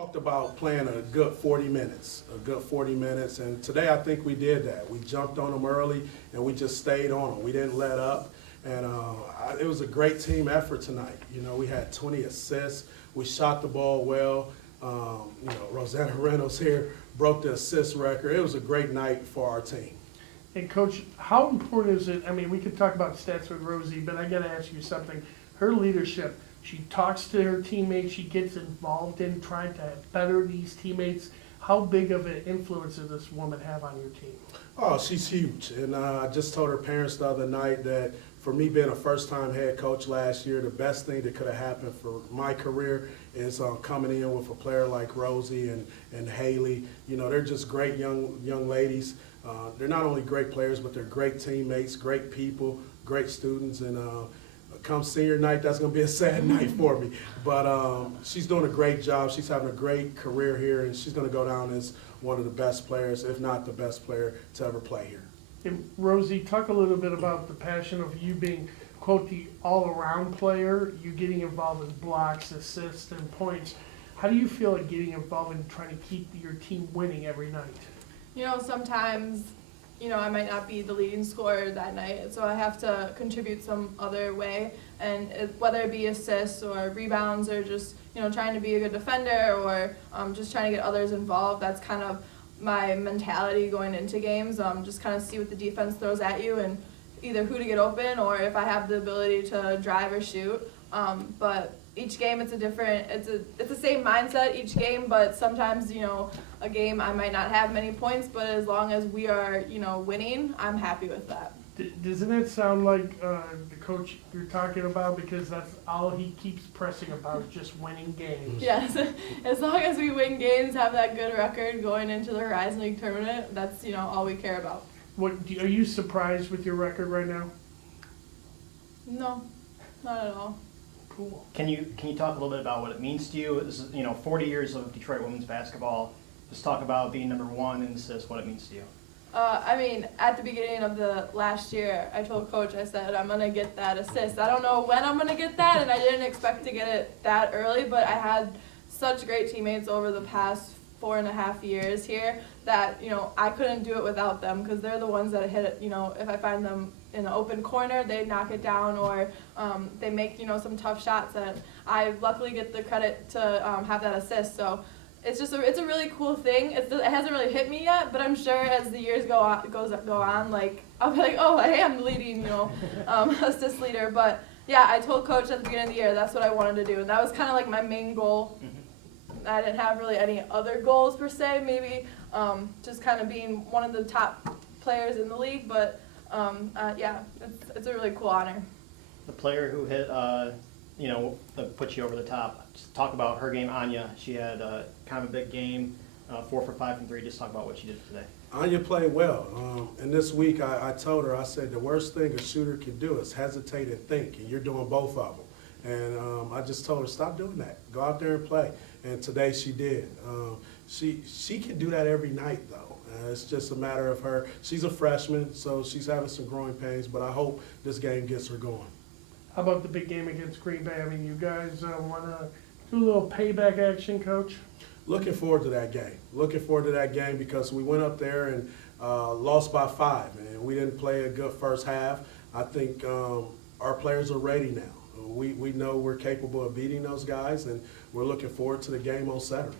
Talked about playing a good 40 minutes, and today I think we did that. We jumped on them early, and we just stayed on them. We didn't let up, and it was a great team effort tonight. You know, we had 20 assists. We shot the ball well. Rosanna Reynolds here broke the assist record. It was a great night for our team. Hey, Coach, how important is it? I mean, we could talk about stats with Rosie, but I got to ask you something. Her leadership. She talks to her teammates. She gets involved in trying to better these teammates. How big of an influence does this woman have on your team? Oh, she's huge. And I just told her parents the other night that for me being a first-time head coach last year, the best thing that could have happened for my career is coming in with a player like Rosie and Haley. You know, they're just great young ladies. They're not only great players, but they're great teammates, great people, great students. And come senior night, that's going to be a sad night for me. But she's doing a great job. She's having a great career here, and she's going to go down as one of the best players, if not the best player to ever play here. And Rosie, talk a little bit about the passion of you being, quote, the all-around player, you getting involved in blocks, assists, and points. How do you feel like getting involved in trying to keep your team winning every night? You know, sometimes, I might not be the leading scorer that night, so I have to contribute some other way, and whether it be assists or rebounds or just, trying to be a good defender or just trying to get others involved, that's kind of my mentality going into games. Just kind of see what the defense throws at you and either who to get open or if I have the ability to drive or shoot. But each game it's the same mindset each game, but sometimes, a game I might not have many points, but as long as we are, winning, I'm happy with that. Doesn't that sound like the coach you're talking about? Because that's all he keeps pressing about, just winning games. Yes, as long as we win games, have that good record going into the Horizon League tournament, that's, all we care about. Are you surprised with your record right now? No, not at all. Cool. Can you talk a little bit about what it means to you? This is 40 years of Detroit women's basketball. Just talk about being number one in assists, what it means to you. At the beginning of the last year, I told Coach, I said, I'm going to get that assist. I don't know when I'm going to get that, and I didn't expect to get it that early, but I had such great teammates over the past 4.5 years here that, I couldn't do it without them because they're the ones that hit it. If I find them in an open corner, they knock it down or they make, some tough shots, and I luckily get the credit to have that assist. So it's a really cool thing. It hasn't really hit me yet, but I'm sure as the years go on, like I'll be like, oh, I am leading, assist leader. But yeah, I told Coach at the beginning of the year that's what I wanted to do, and that was kind of like my main goal. I didn't have really any other goals per se. Maybe just kind of being one of the top players in the league. But yeah, it's a really cool honor. The player who hit, that put you over the top. Just talk about her game, Anya. She had kind of a big game, 4 for 5 from 3. Just talk about what she did today. Anya played well. And this week I told her, I said, the worst thing a shooter can do is hesitate and think, and you're doing both of them. And I just told her, stop doing that. Go out there and play. And today she did. She can do that every night, though. It's just a matter of her. She's a freshman, so she's having some growing pains, but I hope this game gets her going. How about the big game against Green Bay? I mean, you guys want to do a little payback action, Coach? Looking forward to that game. Looking forward to that game because we went up there and lost by 5, and we didn't play a good first half. I think our players are ready now. We know we're capable of beating those guys, and we're looking forward to the game on Saturday.